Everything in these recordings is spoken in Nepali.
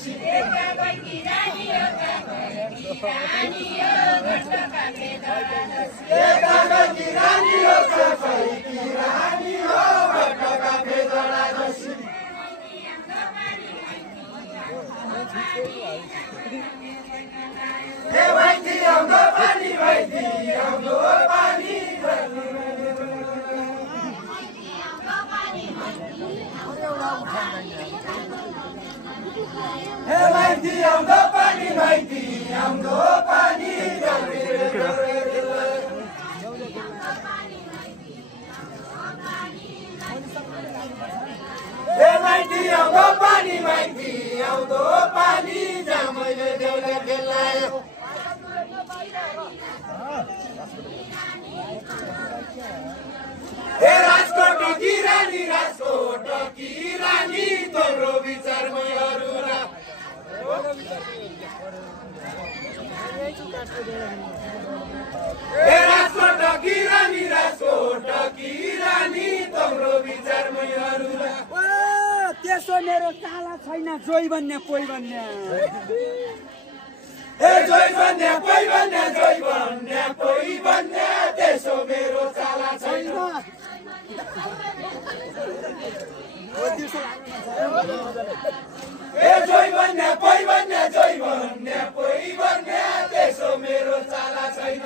जसी त्यसो मेरो चाला छैन जोइ भन्ने कोही भन्ने जोइ भन्ने कोही भन्ने जोइ भन्ने कोही भन्ने त्यसो मेरो चाला छैन जोइ भन्ने कोही भन्ने जोइ भन्ने कोही भन्ने त्यसो मेरो चाला छैन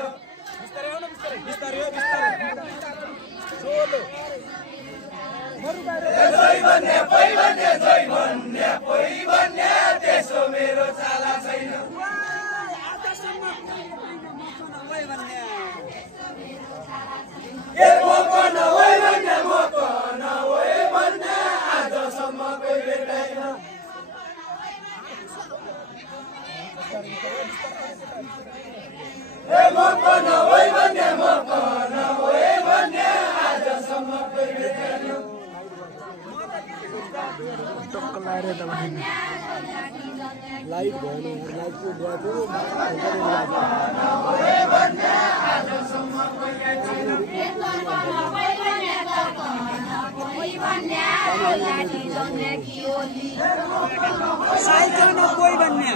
जोइ भन्ने कोही भन्ने जोइ भन्ने कोही भन्ने त्यसो मेरो चाला छैन ए मोको नहोइ भन्ने मोको नहोइ भन्ने आजसम्म कोही भेटाइन ए मोको नहोइ भन्ने मोको नहोइ भन्ने आजसम्म कोही भेटाइन लाइट भएन लाइटको गयो साइकल कोही भन्ने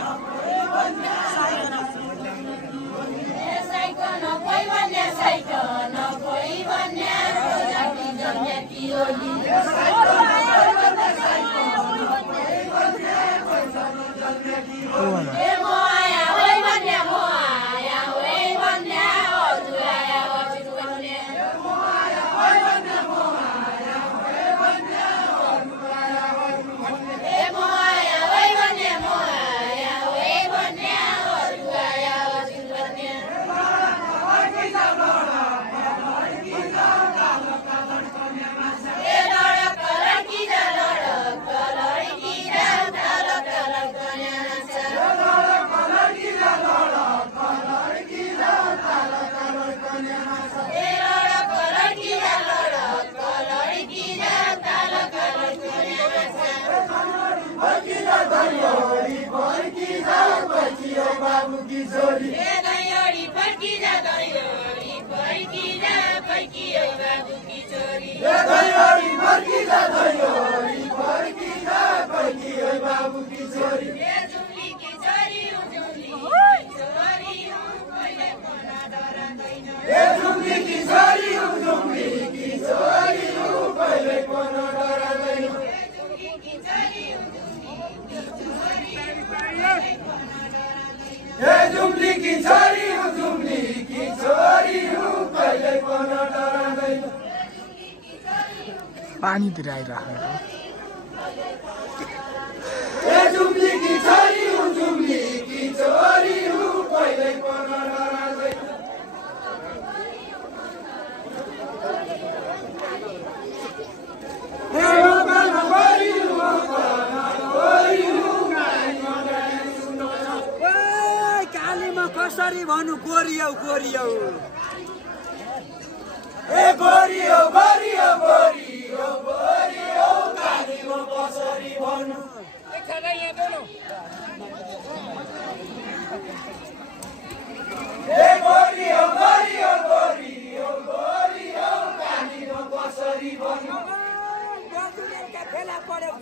पानीतिर आइराखेको कालीमा कसरी भन्नु गोरियौ गोरियौ ए गोरियौ गोरियौ गोरियौ गोरियौ कालीमा कसरी भन्नु ए गोरियौ गोरियौ गोरियौ गोरियौ कालीमा कसरी भन्नु फेला पऱ्यो